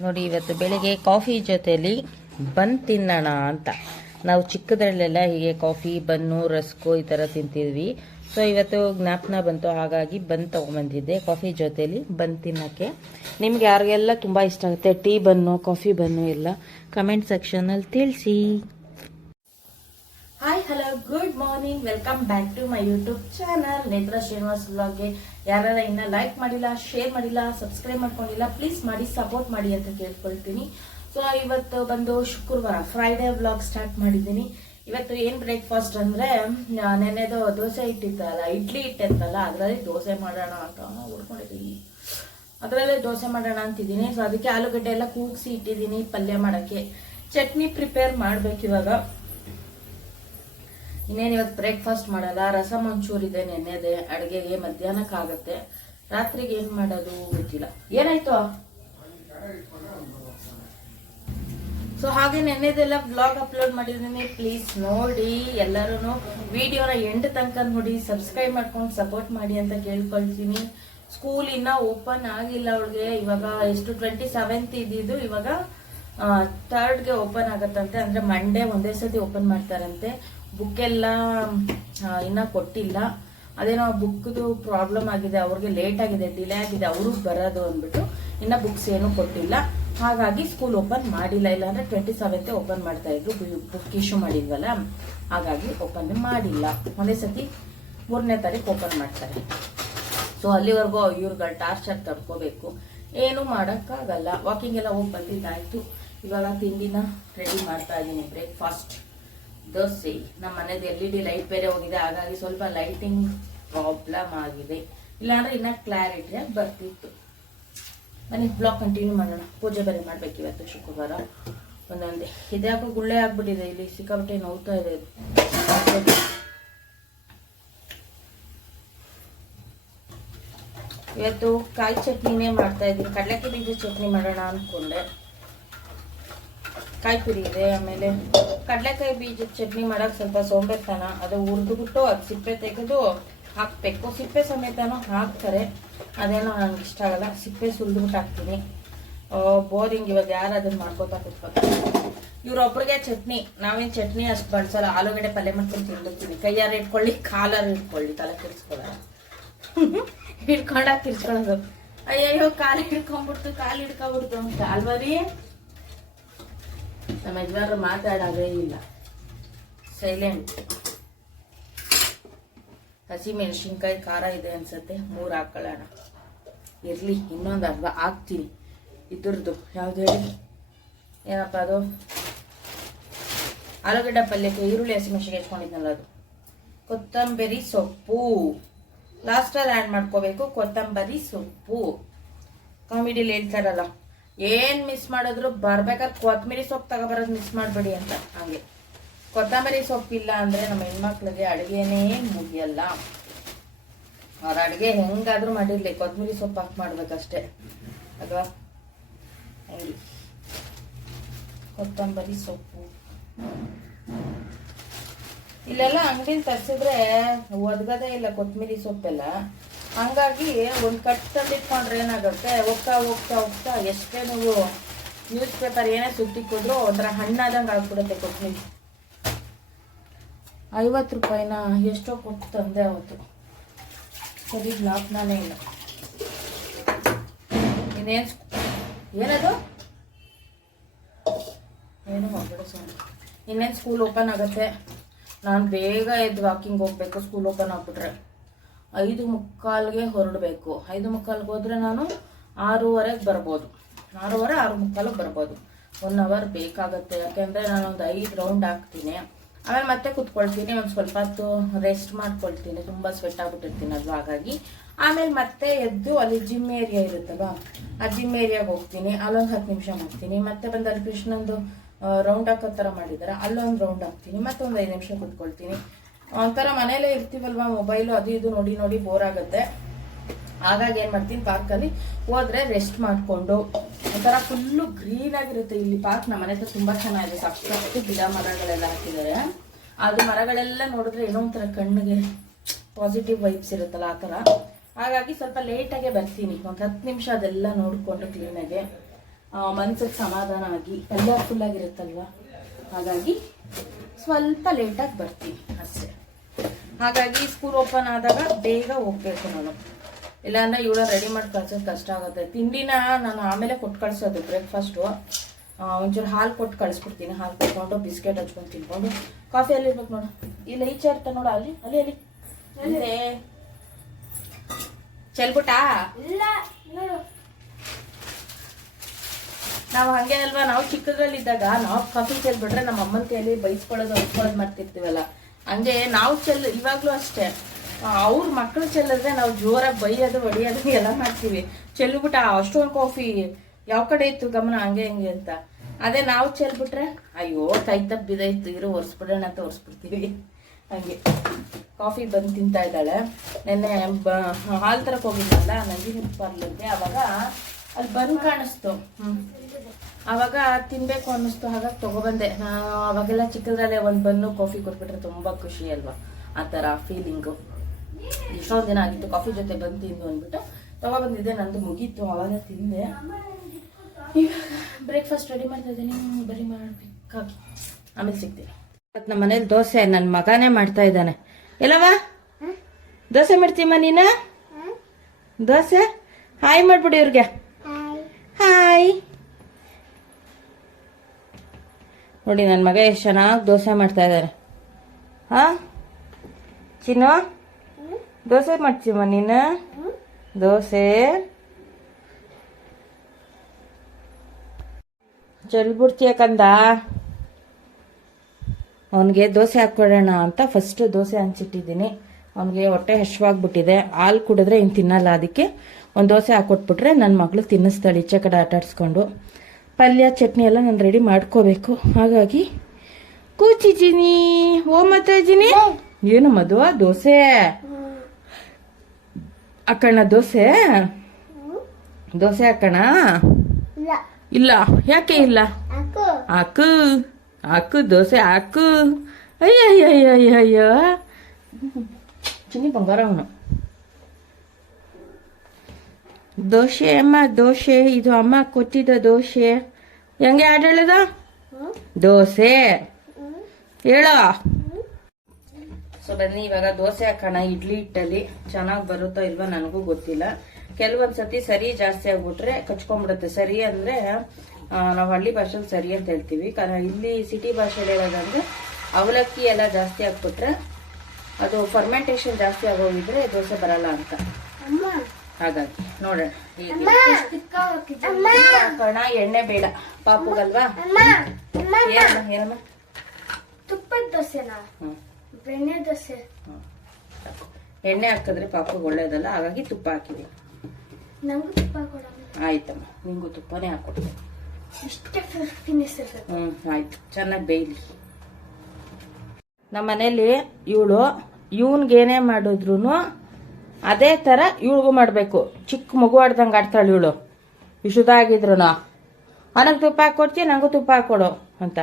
ನೋಡಿ, ಇವತ್ತು ಬೆಳಿಗ್ಗೆ ಕಾಫಿ ಜೊತೆಲಿ ಬನ್ ತಿನ್ನೋಣ ಅಂತ. ನಾವು ಚಿಕ್ಕದ್ರಲ್ಲೆಲ್ಲ ಹೀಗೆ ಕಾಫಿ, ಬನ್ನು, ರಸ್ಕು ಈ ಥರ ತಿಂತಿದ್ವಿ. ಸೊ ಇವತ್ತು ಜ್ಞಾಪನ ಬಂತು, ಹಾಗಾಗಿ ಬನ್ ತೊಗೊಂಬಂದಿದ್ದೆ ಕಾಫಿ ಜೊತೆಲಿ ಬನ್ ತಿನ್ನೋಕ್ಕೆ. ನಿಮ್ಗೆ ಯಾರಿಗೆಲ್ಲ ತುಂಬ ಇಷ್ಟ ಆಗುತ್ತೆ ಟೀ ಬನ್ನು, ಕಾಫಿ ಬನ್ನು ಎಲ್ಲ ಕಮೆಂಟ್ ಸೆಕ್ಷನಲ್ಲಿ ತಿಳಿಸಿ. Hi, hello, good morning, welcome back to my YouTube channel Netra Srinivas ವ್ಲಾಗ್ಗೆ. ಯಾರು ಇನ್ನ ಲೈಕ್ ಮಾಡಿಲ್ಲ, ಶೇರ್ ಮಾಡಿಲ್ಲ, ಸಬ್ಸ್ಕ್ರೈಬ್ ಮಾಡ್ಕೊಂಡಿಲ್ಲ, ಪ್ಲೀಸ್ ಮಾಡಿ ಸಪೋರ್ಟ್ ಮಾಡಿ ಅಂತ ಕೇಳ್ಕೊಳ್ತೀನಿ. ಸೊ ಇವತ್ತು ಬಂದು ಶುಕ್ರವಾರ, ಫ್ರೈಡೇ ವ್ಲಾಗ್ ಸ್ಟಾರ್ಟ್ ಮಾಡಿದ್ದೀನಿ. ಇವತ್ತು ಏನ್ ಬ್ರೇಕ್ಫಾಸ್ಟ್ ಅಂದ್ರೆ, ನೆನ್ನೆದು ದೋಸೆ ಇಟ್ಟಿತ್ತಲ್ಲ, ಇಡ್ಲಿ ಇಟ್ಟಿತ್ತಲ್ಲ, ಅದರಲ್ಲಿ ದೋಸೆ ಮಾಡೋಣ ಅಂತ ಹುಡ್ಕೊಂಡಿದ್ದೀನಿ. ಅದರಲ್ಲೇ ದೋಸೆ ಮಾಡೋಣ ಅಂತಿದ್ದೀನಿ. ಸೊ ಅದಕ್ಕೆ ಆಲೂಗಡ್ಡೆ ಎಲ್ಲ ಕೂಗಿಸಿ ಇಟ್ಟಿದ್ದೀನಿ ಪಲ್ಯ ಮಾಡೋಕ್ಕೆ. ಚಟ್ನಿ ಪ್ರಿಪೇರ್ ಮಾಡ್ಬೇಕು ಇವಾಗ. ಇನ್ನೇನು ಇವತ್ತು ಬ್ರೇಕ್ಫಾಸ್ಟ್ ಮಾಡಲ್ಲ. ರಸಮ್ ಒಂಚೂರು ಇದೆ ನೆನ್ನೆದೆ, ಅಡುಗೆಗೆ ಮಧ್ಯಾಹ್ನಕ್ಕಾಗತ್ತೆ. ರಾತ್ರಿಗೆ ಏನ್ ಮಾಡೋದು ಗೊತ್ತಿಲ್ಲ. ಏನಾಯ್ತು? ಸೊ ಹಾಗೆ ನೆನ್ನೆದೆಲ್ಲ ವ್ಲಾಗ್ ಅಪ್ಲೋಡ್ ಮಾಡಿದ್ದೀನಿ, ಪ್ಲೀಸ್ ನೋಡಿ. ಎಲ್ಲರೂ ವಿಡಿಯೋನ ಎಂಡ್ ತನಕ ನೋಡಿ, ಸಬ್ಸ್ಕ್ರೈಬ್ ಮಾಡ್ಕೊಂಡು ಸಪೋರ್ಟ್ ಮಾಡಿ ಅಂತ ಕೇಳ್ಕೊಳ್ತೀನಿ. ಸ್ಕೂಲ್ ಇನ್ನ ಓಪನ್ ಆಗಿಲ್ಲ ಅವಳಿಗೆ. ಇವಾಗ ಎಷ್ಟು 27th ಇದ್ದಿದ್ದು, ಇವಾಗ 3rd ಓಪನ್ ಆಗತ್ತಂತೆ. ಅಂದ್ರೆ ಮಂಡೇ ಒಂದೇ ಸತಿ ಓಪನ್ ಮಾಡ್ತಾರಂತೆ. ಬುಕ್ ಎಲ್ಲ ಇನ್ನ ಕೊಟ್ಟಿಲ್ಲ. ಅದೇನೋ ಬುಕ್ದು ಪ್ರಾಬ್ಲಮ್ ಆಗಿದೆ, ಅವ್ರಿಗೆ ಲೇಟ್ ಆಗಿದೆ, ಡಿಲೇ ಆಗಿದೆ ಅವ್ರಿಗೆ ಬರೋದು ಅಂದ್ಬಿಟ್ಟು ಇನ್ನ ಬುಕ್ಸ್ ಏನು ಕೊಟ್ಟಿಲ್ಲ. ಹಾಗಾಗಿ ಸ್ಕೂಲ್ ಓಪನ್ ಮಾಡಿಲ್ಲ. ಇಲ್ಲ ಅಂದ್ರೆ 27th ಓಪನ್ ಮಾಡ್ತಾ ಇದ್ರು, ಬುಕ್ ಇಶ್ಯೂ ಮಾಡಿದ್ವಲ್ಲ, ಹಾಗಾಗಿ ಓಪನ್ ಮಾಡಿಲ್ಲ. ಒಂದೇ ಸತಿ 3ನೇ ತಾರೀಕು ಓಪನ್ ಮಾಡ್ತಾರೆ. ಸೊ ಅಲ್ಲಿವರೆಗೂ ಇವ್ರುಗಳ ಟಾರ್ಚರ್ ತಡ್ಕೋಬೇಕು, ಏನು ಮಾಡೋಕ್ಕಾಗಲ್ಲ. ವಾಕಿಂಗ್ ಎಲ್ಲ ಹೋಗಿ ಬಂದಿದ್ದಾಯ್ತು. ಇವಾಗ ತಿಂಡಿನ ರೆಡಿ ಮಾಡ್ತಾ ಇದ್ದೀನಿ. ಬ್ರೇಕ್ಫಾಸ್ಟ್ ದೋಸೆ. ನಮ್ಮ ಮನೇದು LED ಲೈಟ್ ಬೇರೆ ಹೋಗಿದೆ, ಹಾಗಾಗಿ ಸ್ವಲ್ಪ ಲೈಟಿಂಗ್ ಪ್ರಾಬ್ಲಮ್ ಆಗಿದೆ. ಇಲ್ಲಾಂದ್ರೆ ಇನ್ನ ಕ್ಲಾರಿಟಿ ಬರ್ತಿತ್ತು. ಬನ್ನಿ ಬ್ಲಾಗ್ ಕಂಟಿನ್ಯೂ ಮಾಡೋಣ. ಪೂಜೆ ಬೇರೆ ಮಾಡ್ಬೇಕು ಇವತ್ತು ಶುಕ್ರವಾರ. ಒಂದೊಂದೇ ಇದ್ಯಾಕೋ ಗುಳ್ಳೆ ಆಗ್ಬಿಟ್ಟಿದೆ, ಇಲ್ಲಿ ಸಿಕ್ಕಾಪಟ್ಟೆ ನೋವ್ತಾ ಇದೆ. ಇವತ್ತು ಕಾಯಿ ಚಟ್ನಿನೇ ಮಾಡ್ತಾ ಇದ್ದೀನಿ. ಕಡಲೆಕಾಯಿ ಬೀಜ ಚಟ್ನಿ ಮಾಡೋಣ ಅನ್ಕೊಂಡೆ. ಕಾಯಿ ಪುರಿ ಇದೆ. ಆಮೇಲೆ ಕಡಲೆಕಾಯಿ ಬೀಜದ ಚಟ್ನಿ ಮಾಡಕ್ ಸ್ವಲ್ಪ ಸೋಂಬೇರ್ತನ. ಅದು ಹುರಿದ್ಬಿಟ್ಟು ಅದು ಸಿಪ್ಪೆ ತೆಗೆದು ಹಾಕ್ಬೇಕು. ಸಿಪ್ಪೆ ಸಮೇತನೂ ಹಾಕ್ತಾರೆ, ಅದೇನೋ ನಂಗೆ ಇಷ್ಟ ಆಗಲ್ಲ. ಸಿಪ್ಪೆ ಸುಲಿದ್ಬಿಟ್ಟು ಹಾಕ್ತೀನಿ. ಬೋರಿಂಗ್. ಇವಾಗ ಯಾರು ಅದನ್ನ ಮಾಡ್ಕೋತಾ ಕೂತ್ಕೋತಾರೆ. ಇವ್ರೊಬ್ರಿಗೆ ಚಟ್ನಿ, ನಾವೇನು ಚಟ್ನಿ ಅಷ್ಟು ಬಳಸಲ್ಲ. ಆಲೂಗಡ್ಡೆ ಪಲ್ಯ ಮಾಡ್ಕೊಂಡು ತಿಂದಿರ್ತೀನಿ. ಕೈಯಾರು ಇಟ್ಕೊಳ್ಳಿ, ಕಾಲಾರು ಇಟ್ಕೊಳ್ಳಿ, ತಲೆ ತಿರ್ಸ್ಕೊಳ್ಳಲ್ಲ. ಹಿಡ್ಕೊಂಡಾಗ ತಿರ್ಸ್ಕೊಳ್ಳೋದು. ಅಯ್ಯಯ್ಯೋ, ಕಾಲು ಹಿಡ್ಕೊಂಡ್ಬಿಡ್ತು ಅಂತ ಅಲ್ವಾ ರೀ? ನಮ್ಮ ಯಜಮಾನ್ರು ಮಾತಾಡೋದೇ ಇಲ್ಲ, ಸೈಲೆಂಟ್. ಹಸಿ ಮೆಣಸಿನ್ಕಾಯಿ ಖಾರ ಇದೆ ಅನ್ಸತ್ತೆ, 3 ಹಾಕೊಳ್ಳೋಣ. ಇರ್ಲಿ, ಇನ್ನೊಂದು ಅರ್ಧ ಹಾಕ್ತೀನಿ. ಇದ್ರದ್ದು ಯಾವ್ದು ಹೇಳಿ, ಏನಪ್ಪ ಅದು, ಆಲೂಗಡ್ಡೆ ಪಲ್ಯಕ್ಕೆ ಈರುಳ್ಳಿ ಹಸಿ ಮೆಣಸಿನ್ಕಾಯಿ ಇಟ್ಕೊಂಡಿದ್ನಲ್ಲ ಅದು. ಕೊತ್ತಂಬರಿ ಸೊಪ್ಪು ಲಾಸ್ಟಲ್ಲಿ ಆ್ಯಡ್ ಮಾಡ್ಕೋಬೇಕು. ಕೊತ್ತಂಬರಿ ಸೊಪ್ಪು ಕಾಮಿಡಿಲಿ ಹೇಳ್ತಾರಲ್ಲ, ಏನ್ ಮಿಸ್ ಮಾಡಿದ್ರು ಬರ್ಬೇಕಾದ್ರೆ ಕೊತ್ತಂಬರಿ ಸೊಪ್ಪು ತಗೊಬರೋದು ಮಿಸ್ ಮಾಡಬೇಡಿ ಅಂತ. ಹಾಗೆ ಕೊತ್ತಂಬರಿ ಸೊಪ್ಪಿಲ್ಲ ಅಂದ್ರೆ ನಮ್ಮ ಹೆಣ್ಮಕ್ಳಿಗೆ ಅಡುಗೆನೇ ಮುಗಿಯಲ್ಲ. ಅವ್ರ ಅಡುಗೆ ಹೆಂಗಾದ್ರೂ ಮಾಡಿರ್ಲಿ, ಕೊತ್ತಂಬರಿ ಸೊಪ್ಪು ಹಾಕಿ ಮಾಡ್ಬೇಕಷ್ಟೇ ಅಲ್ವಾ? ಹಂಗೆ ಕೊತ್ತಂಬರಿ ಸೊಪ್ಪು ಇಲ್ಲೆಲ್ಲ ಅಂಗಡಿಲಿ ತರಿಸಿದ್ರೆ ಒದಗದೇ ಇಲ್ಲ ಕೊತ್ತಂಬರಿ ಸೊಪ್ಪೆಲ್ಲ. ಹಂಗಾಗಿ ಒಂದು ಕಟ್ ತಂದಿಟ್ಕೊಂಡ್ರೆ ಏನಾಗುತ್ತೆ, ಹೋಗ್ತಾ ಹೋಗ್ತಾ ಹೋಗ್ತಾ ಎಷ್ಟೇ ನೀವು ನ್ಯೂಸ್ ಪೇಪರ್ ಏನೇ ಸುತ್ತಿಕ್ಕಿದ್ರು ಒಂಥರ ಹಣ್ಣಾದಂಗೆ ಆಗ್ಬಿಡುತ್ತೆ ಕೊತ್ತಂಬರಿ. 50 ರೂಪಾಯಿನ ಎಷ್ಟೋ ಕೊಟ್ಟು ತಂದೆ ಅವತ್ತು. ಸರಿ, ಲಾಭನೇ ಇಲ್ಲ. ಇನ್ನೇನು ಏನದು ಏನು ಹೊರಗಡೆ ಸೋನು. ಇನ್ನೇನು ಸ್ಕೂಲ್ ಓಪನ್ ಆಗುತ್ತೆ. ನಾನು ಬೇಗ ಎದ್ದು ವಾಕಿಂಗ್ ಹೋಗ್ಬೇಕು. ಸ್ಕೂಲ್ ಓಪನ್ ಆಗ್ಬಿಟ್ರೆ 5:45ಗೆ ಹೊರಡಬೇಕು. 5:45ಗೆ ಹೋದ್ರೆ ನಾನು 6:15ಗೆ ಬರ್ಬೋದು. 6:15, 6:45 ಬರ್ಬೋದು. 1 ಅವರ್ ಬೇಕಾಗುತ್ತೆ. ಯಾಕೆಂದರೆ ನಾನೊಂದು 5 ರೌಂಡ್ ಹಾಕ್ತೀನಿ. ಆಮೇಲೆ ಮತ್ತೆ ಕುತ್ಕೊಳ್ತೀನಿ, ಒಂದು ಸ್ವಲ್ಪ ಹೊತ್ತು ರೆಸ್ಟ್ ಮಾಡ್ಕೊಳ್ತೀನಿ. ತುಂಬ ಸ್ವೆಟ್ ಆಗ್ಬಿಟ್ಟಿರ್ತೀನಿ ಅಲ್ವಾ, ಹಾಗಾಗಿ. ಆಮೇಲೆ ಮತ್ತೆ ಎದ್ದು ಅಲ್ಲಿ ಜಿಮ್ ಏರಿಯಾ ಇರುತ್ತಲ್ವ, ಆ ಜಿಮ್ ಏರಿಯಾಗೆ ಹೋಗ್ತೀನಿ. ಅಲ್ಲೊಂದು 10 ನಿಮಿಷ ಮಾಡ್ತೀನಿ. ಮತ್ತೆ ಬಂದು ಅಲ್ಲಿ ಕೃಷ್ಣಂದು ರೌಂಡ್ ಹಾಕೋ ಥರ ಮಾಡಿದ್ದಾರೆ, ಅಲ್ಲೊಂದು ರೌಂಡ್ ಹಾಕ್ತೀನಿ. ಮತ್ತೆ ಒಂದು 5 ನಿಮಿಷ ಕುತ್ಕೊಳ್ತೀನಿ. ಒಂಥರ ಮನೇಲೇ ಇರ್ತೀವಲ್ವಾ, ಮೊಬೈಲು ಅದು ಇದು ನೋಡಿ ನೋಡಿ ಬೋರ್ ಆಗುತ್ತೆ. ಹಾಗಾಗಿ ಏನು ಮಾಡ್ತೀನಿ, ಪಾರ್ಕಲ್ಲಿ ಹೋದ್ರೆ ರೆಸ್ಟ್ ಮಾಡಿಕೊಂಡು ಒಂಥರ ಫುಲ್ಲು ಗ್ರೀನ್ ಆಗಿರುತ್ತೆ ಇಲ್ಲಿ ಪಾರ್ಕ್. ನಮ್ಮ ಮನೆ ಹತ್ರ ತುಂಬ ಚೆನ್ನಾಗಿದೆ, ಸಾಕಷ್ಟು ಗಿಡ ಮರಗಳೆಲ್ಲ ಹಾಕಿದ್ದಾರೆ. ಅದು ಮರಗಳೆಲ್ಲ ನೋಡಿದ್ರೆ ಏನೋ ಒಂಥರ ಕಣ್ಣಿಗೆ ಪಾಸಿಟಿವ್ ವೈಬ್ಸ್ ಇರುತ್ತಲ್ಲ, ಆ ಥರ. ಹಾಗಾಗಿ ಸ್ವಲ್ಪ ಲೇಟಾಗೆ ಬರ್ತೀನಿ, ಒಂದು 10 ನಿಮಿಷ ಅದೆಲ್ಲ ನೋಡಿಕೊಂಡು ಕ್ಲೀನಾಗೆ. ಮನ್ಸಿಗೆ ಸಮಾಧಾನ ಆಗಿ ಕಲರ್ಫುಲ್ ಆಗಿರುತ್ತಲ್ವ, ಹಾಗಾಗಿ ಸ್ವಲ್ಪ ಲೇಟಾಗಿ ಬರ್ತೀನಿ ಅಷ್ಟೇ. ಹಾಗಾಗಿ ಸ್ಕೂಲ್ ಓಪನ್ ಆದಾಗ ಬೇಗ ಹೋಗ್ಬೇಕು ನಾನು, ಇಲ್ಲಾಂದ್ರೆ ಇವಳ ರೆಡಿ ಮಾಡಿ ಕಳ್ಸೋದು ಕಷ್ಟ ಆಗುತ್ತೆ. ತಿಂಡಿನ ನಾನು ಆಮೇಲೆ ಕೊಟ್ಟು ಕಳ್ಸೋದು, ಬ್ರೇಕ್ಫಾಸ್ಟು ಒಂಚೂರು ಹಾಲು ಕೊಟ್ಟು ಕಳಿಸ್ಬಿಡ್ತೀನಿ. ಹಾಲು ಕೊಟ್ಕೊಂಡು ಬಿಸ್ಕೆಟ್ ಹಚ್ಕೊಂಡು ತಿನ್ಕೊಂಡು ಕಾಫಿ ಅಲ್ಲಿ ಇರ್ಬೇಕು ನೋಡು. ಇಲ್ಲ ಈಚೆ ಇರ್ತಾನೆ ನೋಡು, ಅಲ್ಲಿ ಅಲ್ಲಿ ಅಲ್ಲಿ ಅಲ್ಲೇ ಚೆಲ್ಬಿಟ್ಟಾ ಇಲ್ಲ ನೋಡು. ನಾವು ಹಂಗೆ ಅಲ್ವಾ, ನಾವು ಚಿಕ್ಕದ್ರಲ್ಲಿದ್ದಾಗ ನಾವು ಕಾಫಿ ಚೆಲ್ಬಿಟ್ರೆ ನಮ್ಮ ಅಮ್ಮನ ಕೈಯಲ್ಲಿ ಬೈಸ್ಕೊಳ್ಳೋದು ಹೊಡ್ಕೊಳ್ಳೋದು ಮಾಡ್ತಿರ್ತೀವಲ್ಲ, ಹಂಗೆ ನಾವು ಇವಾಗ್ಲೂ ಅಷ್ಟೇ. ಅವ್ರ ಮಕ್ಳು ಚೆಲ್ಲಿದ್ರೆ ನಾವು ಜೋರಾಗಿ ಬೈಯೋದು ಹೊಡಿಯೋದು ಎಲ್ಲ ಮಾಡ್ತೀವಿ. ಚೆಲ್ಬಿಟ್ಟ ಅಷ್ಟೊಂದು ಕಾಫಿ ಯಾವ ಕಡೆ ಇತ್ತು ಗಮನ, ಹಂಗೆ ಹಂಗೆ ಅಂತ. ಅದೇ ನಾವು ಚೆಲ್ಬಿಟ್ರೆ ಅಯ್ಯೋ ಕೈ ತಪ್ಪ ಬಿದ್ದೈತು ಇರೋ ಒರೆಸ್ಬಿಡೋಣ ಅಂತ ಒರೆಸ್ಬಿಡ್ತೀವಿ. ಹಂಗೆ ಕಾಫಿ ಬಂದು ತಿಂತಾ ಇದ್ದಾಳೆ. ನೆನ್ನೆ ಹಾಲು ತರಕ್ಕೆ ಹೋಗಿದ್ದಲ್ಲ ನಂದಿನಿ ಪಾರ್ಲರ್ಗೆ, ಅವಾಗ ಅಲ್ಲಿ ಬಂದು ಕಾಣಿಸ್ತು. ಅವಾಗ ತಿನ್ಬೇಕು ಅನ್ನಿಸ್ತು, ಹಾಗಾಗಿ ತಗೊಬಂದೆ. ಅವಾಗೆಲ್ಲ ಚಿಕ್ಕದ್ರಲ್ಲೇ ಒಂದು ಬನ್ನು ಕಾಫಿ ಕೊಟ್ಬಿಟ್ರೆ ತುಂಬಾ ಖುಷಿ ಅಲ್ವಾ, ಆ ಥರ ಫೀಲಿಂಗು. ಎಷ್ಟೊಂದು ದಿನ ಆಗಿತ್ತು ಕಾಫಿ ಜೊತೆ ಬಂದು ತಿಂದು ಅಂದ್ಬಿಟ್ಟು ತಗೊಬಂದಿದ್ದೆ. ನಂದು ಮುಗೀತು, ಅವಾಗ ತಿಂದೆ. ಈಗ ಬ್ರೇಕ್ಫಾಸ್ಟ್ ರೆಡಿ ಮಾಡ್ತಾ ಇದ್ದೀನಿ, ಬರೀ ಮಾಡಬೇಕಾಗಿ ಆಮೇಲೆ ಸಿಗ್ತೀನಿ. ನಮ್ಮ ಮನೇಲಿ ದೋಸೆ ನನ್ನ ಮಗನೇ ಮಾಡ್ತಾ ಇದ್ದಾನೆ. ಎಲ್ಲವ ದೋಸೆ ಮಾಡ್ತೀಮ್ಮ ನೀನು? ದೋಸೆ ಹಾಯ್ ಮಾಡ್ಬಿಡಿ ಇವ್ರಿಗೆ. ಹಾಯ್ ನೋಡಿ, ನನ್ನ ಮಗ ಎಷ್ಟು ಚೆನ್ನಾಗಿ ದೋಸೆ ಮಾಡ್ತಾ ಇದ್ದಾರೆ. ಹಾ ಚಿನ್ನು, ದೋಸೆ ಮಾಡ್ತೀಮ್ಮ ನೀನು? ದೋಸೆ ಚೆಲ್ಬಿಡ್ತೀಯ ಕಂದ. ಅವನಿಗೆ ದೋಸೆ ಹಾಕ್ಕೊಡೋಣ ಅಂತ ಫಸ್ಟ್ ದೋಸೆ ಹಂಚಿಟ್ಟಿದ್ದೀನಿ. ಅವನಿಗೆ ಹೊಟ್ಟೆ ಹಶ್ವಾಗ್ಬಿಟ್ಟಿದೆ, ಹಾಲು ಕುಡಿದ್ರೆ ಇನ್ನು ತಿನ್ನಲ್ಲ. ಅದಕ್ಕೆ ಒಂದು ದೋಸೆ ಹಾಕೊಟ್ಬಿಟ್ರೆ ನನ್ನ ಮಗಳು ತಿನ್ನಿಸ್ತಾಳೆ ಈಚೆ ಕಡೆ ಆಟಾಡ್ಸ್ಕೊಂಡು. ಪಲ್ಯ ಚಟ್ನಿ ಎಲ್ಲ ನಾನು ರೆಡಿ ಮಾಡ್ಕೋಬೇಕು, ಹಾಗಾಗಿ ಕೂಚಿದ್ದೀನಿ. ಓ ಮಾತಾಜಿನಿ, ಏನು ಮದುವ ದೋಸೆ ಹಾಕೋಣ? ದೋಸೆ ದೋಸೆ ಹಾಕೋಣ? ಇಲ್ಲ, ಯಾಕೆ ಇಲ್ಲ? ಹಾಕು ಹಾಕು ದೋಸೆ ಹಾಕು. ಅಯ್ಯ ಅಯ್ಯ ಅಯ್ಯ ಅಯ್ಯ ಚಿನ್ನಿ ಬಂಗಾರ ಅವನು. ದೋಸೆ ಅಮ್ಮ, ದೋಸೆ ಇದು ಅಮ್ಮ ಕೊಟ್ಟಿದ್ದ ದೋಸೆ. ಹೆಂಗೆ ಆಡ ಹೇಳದ? ದೋಸೆ ಹೇಳೋ. ಸೊ ಬನ್ನಿ ಇವಾಗ ದೋಸೆ ಹಾಕೋಣ. ಇಡ್ಲಿ ಹಿಟ್ಟಲ್ಲಿ ಚೆನ್ನಾಗಿ ಬರುತ್ತೋ ಇಲ್ವಾ ನನಗೂ ಗೊತ್ತಿಲ್ಲ. ಕೆಲವೊಂದ್ಸತಿ ಸರಿ ಜಾಸ್ತಿ ಆಗ್ಬಿಟ್ರೆ ಕಚ್ಕೊಂಡ್ಬಿಡುತ್ತೆ. ಸರಿ ಅಂದ್ರೆ ನಾವು ಹಳ್ಳಿ ಭಾಷೆಲಿ ಸರಿ ಅಂತ ಹೇಳ್ತೀವಿ, ಕಾರಣ ಇಲ್ಲಿ ಸಿಟಿ ಭಾಷೆಯಲ್ಲಿ ಹೇಳೋದಂದ್ರೆ ಅವಲಕ್ಕಿ ಎಲ್ಲ ಜಾಸ್ತಿ ಹಾಕ್ಬಿಟ್ರೆ ಅದು ಫರ್ಮೆಂಟೇಶನ್ ಜಾಸ್ತಿ ಆಗೋಗಿದ್ರೆ ದೋಸೆ ಬರಲ್ಲ ಅಂತ. ಹಾಗಾಗಿ ನೋಡೋಣ ಹಾಕೋಣ. ಎಣ್ಣೆ ಬೇಡ ಪಾಪುಗಲ್ವಾ? ಏನಮ್ಮ? ತುಪ್ಪದ ದೋಸೆನಾ? ಬೆಣ್ಣೆ ದೋಸೆ. ಎಣ್ಣೆ ಹಾಕಿದ್ರೆ ಪಾಪುಗೆ ಒಳ್ಳೇದಲ್ಲ, ಹಾಗಾಗಿ ತುಪ್ಪ ಹಾಕಿದೀನಿ. ನಂಗೂ ತುಪ್ಪ ಕೊಡ. ಆಯ್ತಮ್ಮ, ನಿಂಗೂ ತುಪ್ಪನೇ ಹಾಕೊಡ್ತೀನಿ. ಆಯ್ತು, ಚೆನ್ನಾಗಿ ಬೇಯಲಿ. ನಮ್ಮ ಮನೇಲಿ ಇವನ್ಗೇನೇ ಮಾಡಿದ್ರು ಅದೇ ತರ ಇವಳಿಗೂ ಮಾಡ್ಬೇಕು. ಚಿಕ್ಕ ಮಗು ಆಡ್ದಂಗೆ ಆಡ್ತಾಳೆ ಇವಳು. ಇಷ್ಟುದಾಗಿದ್ರು ನನಗೆ ತುಪ್ಪ ಹಾಕೊಡ್ತೀಯ, ನಂಗೂ ತುಪ್ಪ ಹಾಕೊಡು ಅಂತ.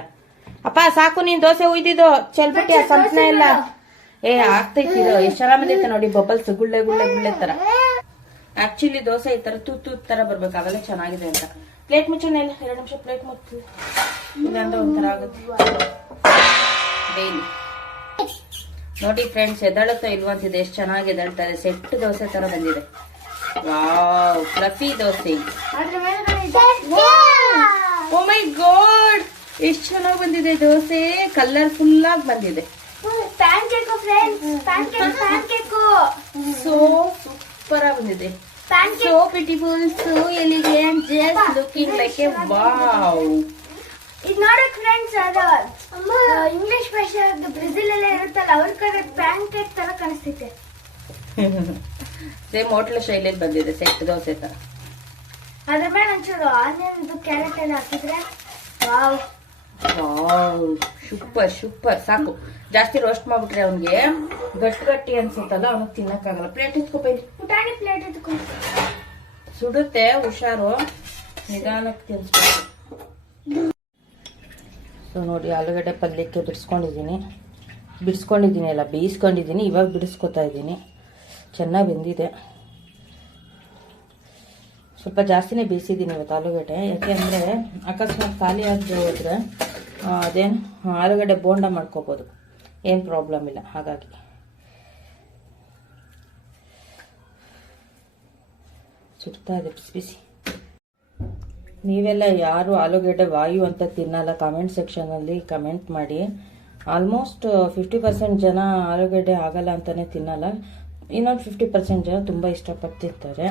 ಅಪ್ಪ ಸಾಕು, ನೀನ್ ದೋಸೆ ಉಯ್ದಿದ್ದು ಚೆಲ್ಬಿಟ್ಟಿ, ಸಂಪನೆ ಇಲ್ಲ. ಆಗ್ತೈತಿರೋ ಎಷ್ಟು ಚೆನ್ನಾಗಿ ಬಂದೈತೆ ನೋಡಿ, ಬಬಲ್ಸ್ ಗುಳ್ಳೆ ಗುಳ್ಳೆ ಗುಳ್ಳೆ ತರ. ಆಕ್ಚುಲಿ ದೋಸೆ ಈ ತರ ತೂತ್ ತರ ಬರ್ಬೇಕು, ಅವೆಲ್ಲ ಚೆನ್ನಾಗಿದೆ ಅಂತ. ಪ್ಲೇಟ್ ಮುಚ್ಚೋಣ, ಇಲ್ಲ 2 ನಿಮಿಷ ಪ್ಲೇಟ್ ಮುಚ್ಚು, ಇಲ್ಲಾಂದ್ರೆ ಒಂಥರ ಆಗುತ್ತೆ. ಡೈಲಿ ನೋಡಿ ಫ್ರೆಂಡ್ಸ್, ಎದಳುತ್ತಾ ಇಲ್ವಾ ಅಂತಿದೆ. ಎಷ್ಟು ಚೆನ್ನಾಗಿ ಎದಳ್ತಾರೆ. ಸೆಟ್ ದೋಸೆ ತರ ಬಂದಿದೆ. Wow, fluffy dosa. Oh my god, ಎಷ್ಟು ಚೆನ್ನಾಗಿ ಬಂದಿದೆ ದೋಸೆ. ಕಲರ್ಫುಲ್ ಆಗಿ ಬಂದಿದೆ. ಸೋ ಸೂಪರ್ ಆಗಿ ಬಂದಿದೆ. So beautiful, so elegant, just looking like a wow. ಇದು ನೋಡಕ್ ಫ್ರೆಂಡ್ಸ್, ಅದು ಇಂಗ್ಲಿಷ್ ಭಾಷೆ ಬ್ರೆಜಿಲ್ ಎಲ್ಲ ಇರುತ್ತಲ್ಲ ಅವ್ರ ಕಡೆ ಪ್ಯಾನ್ ಕೇಕ್ ತರ ಕಾಣಿಸ್ತೈತೆ. ಸೇಮ್ ಹೋಟ್ಲ್ ಶೈಲಿಯಲ್ಲಿ ಬಂದಿದೆ ಸೆಟ್ ದೋಸೆ ತರ. ಅದ್ರ ಮೇಲೆ ಒಂಚೂರು ಆನಿಯನ್ ಕ್ಯಾರೆಟ್ ಎಲ್ಲ ಹಾಕಿದ್ರೆ ವಾವ್ ವಾವ್, ಸೂಪರ್ ಸೂಪರ್. ಸಾಕು, ಜಾಸ್ತಿ ರೋಸ್ಟ್ ಮಾಡ್ಬಿಟ್ರೆ ಅವ್ನಿಗೆ ಗಟ್ಟಿ ಅನ್ಸುತ್ತಲ್ಲ, ಅವ್ನಿಗೆ ತಿನ್ನಕ್ಕಾಗಲ್ಲ. ಪ್ಲೇಟ್ ಎತ್ಕೊಬೇಡಿ, ಪುಟಾಣಿ ಪ್ಲೇಟ್ ಎತ್ಕೊಂಡು. ಸುಡುತ್ತೆ, ಹುಷಾರು, ನಿಧಾನಕ್ಕೆ ತಿನ್ಸ್ಬೇಕು. ಸೊ ನೋಡಿ, ಆಲೂಗಡ್ಡೆ ಪಲ್ಯಕ್ಕೆ ಬಿಡಿಸ್ಕೊಂಡಿದ್ದೀನಿ ಅಲ್ಲ, ಬೇಯಿಸ್ಕೊಂಡಿದ್ದೀನಿ. ಇವಾಗ ಬಿಡಿಸ್ಕೊತಾ ಇದ್ದೀನಿ. ಚೆನ್ನಾಗಿ ಬೆಂದಿದೆ. ಸ್ವಲ್ಪ ಜಾಸ್ತಿನೇ ಬೇಯಿಸಿದ್ದೀನಿ ಇವತ್ತು ಆಲೂಗಡ್ಡೆ. ಯಾಕೆ ಅಂದರೆ ಅಕಸ್ಮಾತ್ ಖಾಲಿ ಆಗದೆ ಹೋದರೆ ಅದೇನು ಆಲೂಗಡ್ಡೆ ಬೋಂಡ ಮಾಡ್ಕೋಬೋದು, ಏನು ಪ್ರಾಬ್ಲಮ್ ಇಲ್ಲ. ಹಾಗಾಗಿ ಸುಡ್ತಾ ಇದೆ ಬಿಸಿ ಬಿಸಿ. ನೀವೆಲ್ಲ ಯಾರು ಆಲೂಗಡ್ಡೆ ವಾಯು ಅಂತ ತಿನ್ನಲ್ಲ ಕಾಮೆಂಟ್ ಸೆಕ್ಷನಲ್ಲಿ ಕಮೆಂಟ್ ಮಾಡಿ. ಆಲ್ಮೋಸ್ಟ್ 50% ಜನ ಆಲೂಗಡ್ಡೆ ಆಗಲ್ಲ ಅಂತಲೇ ತಿನ್ನಲ್ಲ, ಇನ್ನೊಂದು 50% ಜನ ತುಂಬ ಇಷ್ಟಪಟ್ಟು ತಿಂತಾರೆ.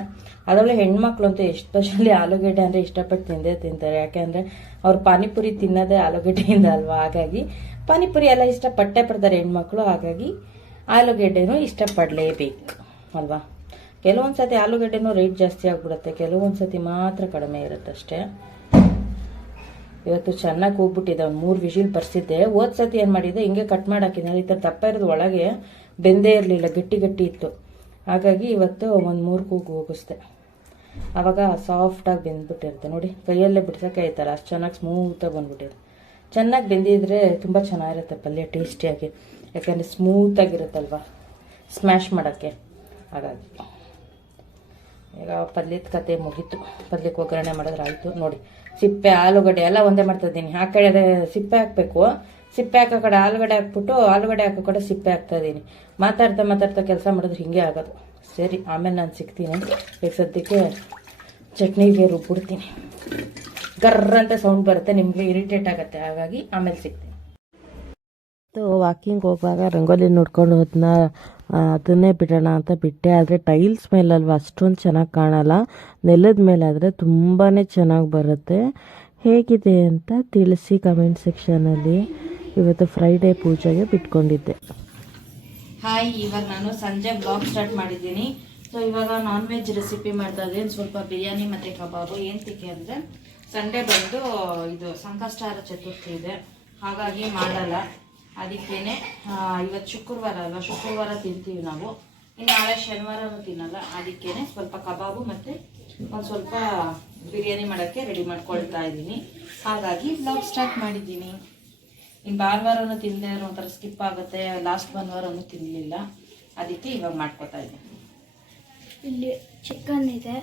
ಅದರಲ್ಲೂ ಹೆಣ್ಮಕ್ಳು ಅಂತೂ ಎಸ್ಪೆಷಲಿ ಆಲೂಗಡ್ಡೆ ಅಂದರೆ ಇಷ್ಟಪಟ್ಟು ತಿಂತಾರೆ. ಯಾಕೆಂದರೆ ಅವ್ರು ಪಾನಿಪುರಿ ತಿನ್ನೋದೇ ಆಲೂಗಡ್ಡೆಯಿಂದ ಅಲ್ವಾ. ಹಾಗಾಗಿ ಪಾನಿಪುರಿ ಎಲ್ಲ ಇಷ್ಟಪಟ್ಟೇ ಪಡ್ತಾರೆ ಹೆಣ್ಮಕ್ಳು. ಹಾಗಾಗಿ ಆಲೂಗಡ್ಡೆನೂ ಇಷ್ಟಪಡಲೇಬೇಕು ಅಲ್ವಾ. ಕೆಲವೊಂದು ಸತಿ ಆಲೂಗಡ್ಡೆನೂ ರೇಟ್ ಜಾಸ್ತಿ ಆಗಿಬಿಡುತ್ತೆ, ಕೆಲವೊಂದು ಸತಿ ಮಾತ್ರ ಕಡಿಮೆ ಇರುತ್ತೆ ಅಷ್ಟೇ. ಇವತ್ತು ಚೆನ್ನಾಗಿ ಹೋಗ್ಬಿಟ್ಟಿದೆ. ಒಂದು 3 ವಿಷಿಲ್ ಬರ್ಸಿದ್ದೆ. ಹೋದ ಸತಿ ಏನು ಮಾಡಿದೆ, ಹಿಂಗೆ ಕಟ್ ಮಾಡಿ ಹಾಕಿದ್ದೆ. ಈ ಥರ ದಪ್ಪ ಇರೋದು ಒಳಗೆ ಬೆಂದೇ ಇರಲಿಲ್ಲ, ಗಟ್ಟಿ ಗಟ್ಟಿ ಇತ್ತು. ಹಾಗಾಗಿ ಇವತ್ತು ಒಂದು 3 ಕೂಗು ಹೋಗಿಸ್ದೆ. ಆವಾಗ ಸಾಫ್ಟಾಗಿ ಬೆಂದ್ಬಿಟ್ಟಿರುತ್ತೆ ನೋಡಿ. ಕೈಯಲ್ಲೇ ಬಿಡ್ಸೋಕೆ ಆಯ್ತಲ್ಲ, ಅಷ್ಟು ಚೆನ್ನಾಗಿ ಸ್ಮೂತಾಗಿ ಬಂದ್ಬಿಟ್ಟಿರುತ್ತೆ. ಚೆನ್ನಾಗಿ ಬೆಂದಿದ್ರೆ ತುಂಬ ಚೆನ್ನಾಗಿರುತ್ತೆ ಪಲ್ಯ, ಟೇಸ್ಟಿಯಾಗಿ. ಯಾಕಂದರೆ ಸ್ಮೂತಾಗಿರುತ್ತಲ್ವ ಸ್ಮ್ಯಾಶ್ ಮಾಡೋಕ್ಕೆ. ಹಾಗಾಗಿ ಈಗ ಪಲ್ಯದ ಕತೆ ಮುಗೀತು. ಪಲ್ಯಕ್ಕೆ ಒಗ್ಗರಣೆ ಮಾಡಿದ್ರೆ ಆಯಿತು ನೋಡಿ. ಸಿಪ್ಪೆ ಆಲೂಗಡ್ಡೆ ಎಲ್ಲ ಒಂದೇ ಮಾಡ್ತಾಯಿದ್ದೀನಿ. ಆ ಕಡೆ ಸಿಪ್ಪೆ ಹಾಕಬೇಕು, ಸಿಪ್ಪೆ ಹಾಕೋ ಕಡೆ ಆಲೂಗಡ್ಡೆ ಹಾಕ್ಬಿಟ್ಟು ಆಲೂಗಡ್ಡೆ ಹಾಕೋ ಕಡೆ ಸಿಪ್ಪೆ ಹಾಕ್ತಾಯಿದ್ದೀನಿ. ಮಾತಾಡ್ತಾ ಕೆಲಸ ಮಾಡಿದ್ರೆ ಹಿಂಗೆ ಆಗೋದು. ಸರಿ, ಆಮೇಲೆ ನಾನು ಸಿಗ್ತೀನಿ. ಈಗ ಸದ್ಯಕ್ಕೆ ಚಟ್ನಿಗೆ ರುಬ್ಬಿಡ್ತೀನಿ. ಗರ್ರ ಅಂತ ಸೌಂಡ್ ಬರುತ್ತೆ, ನಿಮಗೆ ಇರಿಟೇಟ್ ಆಗುತ್ತೆ. ಹಾಗಾಗಿ ಆಮೇಲೆ ಸಿಗ್ತೀನಿ. ವಾಕಿಂಗ್ ಹೋಗುವಾಗ ರಂಗೋಲಿ ನೋಡ್ಕೊಂಡು ಹೋದ್ನ, ಅದನ್ನೇ ಬಿಡೋಣ ಅಂತ ಬಿಟ್ಟೆ. ಆದರೆ ಟೈಲ್ಸ್ ಮೇಲಲ್ವ ಅಷ್ಟೊಂದು ಚೆನ್ನಾಗಿ ಕಾಣಲ್ಲ, ನೆಲದ ಮೇಲಾದರೆ ತುಂಬಾ ಚೆನ್ನಾಗಿ ಬರುತ್ತೆ. ಹೇಗಿದೆ ಅಂತ ತಿಳಿಸಿ ಕಮೆಂಟ್ ಸೆಕ್ಷನಲ್ಲಿ. ಇವತ್ತು ಫ್ರೈಡೇ ಪೂಜೆಗೆ ಬಿಟ್ಕೊಂಡಿದ್ದೆ. ಹಾಯ್, ಇವಾಗ ನಾನು ಸಂಜೆ ಬ್ಲಾಗ್ ಸ್ಟಾರ್ಟ್ ಮಾಡಿದ್ದೀನಿ. ಸೊ ಇವಾಗ ನಾನ್ ವೆಜ್ ರೆಸಿಪಿ ಮಾಡ್ತಾ ಇದ್ದೀನಿ. ಸ್ವಲ್ಪ ಬಿರಿಯಾನಿ ಮತ್ತು ಕಬಾಬು. ಏನಕ್ಕೆ ಅಂದರೆ ಸಂಡೇ ಬಂದು ಇದು ಸಂಕಷ್ಟಾರ ಚತುರ್ಥಿ ಇದೆ, ಹಾಗಾಗಿ ಮಾಡಲ್ಲ. ಅದಕ್ಕೇನೆ ಇವತ್ತು ಶುಕ್ರವಾರ ಅಲ್ವಾ, ಶುಕ್ರವಾರ ತಿಂತೀವಿ ನಾವು. ಇನ್ನು ನಾಳೆ ಶನಿವಾರನೂ ತಿನ್ನಲ್ಲ. ಅದಕ್ಕೇನೆ ಸ್ವಲ್ಪ ಕಬಾಬು ಮತ್ತು ಒಂದು ಸ್ವಲ್ಪ ಬಿರಿಯಾನಿ ಮಾಡೋಕ್ಕೆ ರೆಡಿ ಮಾಡ್ಕೊಳ್ತಾ ಇದ್ದೀನಿ. ಹಾಗಾಗಿ ಬ್ಲಾಗ್ ಸ್ಟಾರ್ಟ್ ಮಾಡಿದ್ದೀನಿ. ಇನ್ನು ಭಾನುವಾರನೂ ತಿಂದೆ ಒಂಥರ ಸ್ಕಿಪ್ ಆಗುತ್ತೆ. ಲಾಸ್ಟ್ ಭಾನುವಾರನೂ ತಿನ್ನಲಿಲ್ಲ, ಅದಕ್ಕೆ ಇವಾಗ ಮಾಡ್ಕೊತಾ ಇದ್ದೀನಿ. ಇಲ್ಲಿ ಚಿಕನ್ ಇದೆ,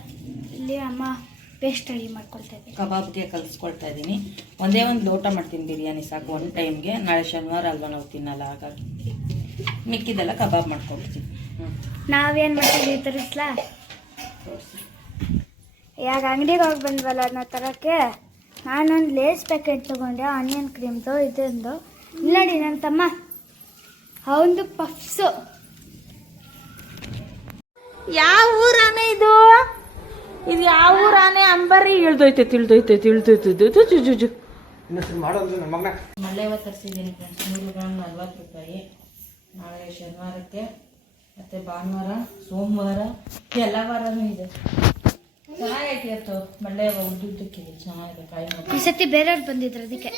ಇಲ್ಲಿ ಅಮ್ಮ ಪೇಸ್ಟ್ ರೆಡಿ ಮಾಡ್ಕೊಳ್ತಾ ಇದ್ದೀನಿ. ಕಬಾಬ್ಗೆ ಕಲಿಸ್ಕೊಳ್ತಾ ಇದ್ದೀನಿ. ಒಂದೇ ಒಂದು ಲೋಟ ಮಾಡ್ತೀನಿ ಬಿರಿಯಾನಿ, ಸಾಕು ಒಂದು ಟೈಮ್ಗೆ. ನಾಳೆ ಶನಿವಾರ ಅಲ್ವಾ ನಾವು ತಿನ್ನಲ್ಲ, ಹಾಗಾಗಿ ಮಿಕ್ಕಿದೆಲ್ಲ ಕಬಾಬ್ ಮಾಡ್ಕೊಳ್ತೀವಿ. ನಾವೇನು ಮಾಡ್ತೀವಿ ತರಿಸ್ಲಾ? ಇವಾಗ ಅಂಗಡಿಗೆ ಹೋಗಿ ಬಂದ್ವಲ್ಲ ಅದನ್ನ ತರೋಕ್ಕೆ ನಾನೊಂದು ಲೇಸ್ ಪ್ಯಾಕೆಟ್ ತೊಗೊಂಡೆ, ಆನಿಯನ್ ಕ್ರೀಮ್ದು. ಇದೊಂದು ನೋಡಿ ನನ್ನ ತಮ್ಮ ಅವಂದು ಪಫ್ಸು. ಯಾವ ಊರಾನೆ ಇದು? ಇದು ಯಾವ ಊರಾನೆ? ಅಂಬರಿ ಇಳ್ದೋಯ್ತೆ. ಮಳ್ಳೆವ ತರಿಸಿದ್ದೀನಿ ಫ್ರೆಂಡ್ಸ್, 3 ಗ್ರಾಮ್ 40 ರೂಪಾಯಿ. ನಾಳೆ ಶನಿವಾರಕ್ಕೆ ಮತ್ತು ಭಾನುವಾರ, ಸೋಮವಾರ, ಎಲ್ಲ ವಾರನೂ ಇದೆ. ಚೆನ್ನಾಗೈತಿ. ಇವತ್ತು ಮಳ್ಳೆವ ಉದ್ದುದ್ದಕ್ಕಿದೆ, ಚೆನ್ನಾಗಿದೆ. ಕಾಯಿ ಮಾಡಿ ಈ ಸತಿ ಬೇರೆಯವ್ರು ಬಂದಿದ್ರು, ಅದಕ್ಕೆ.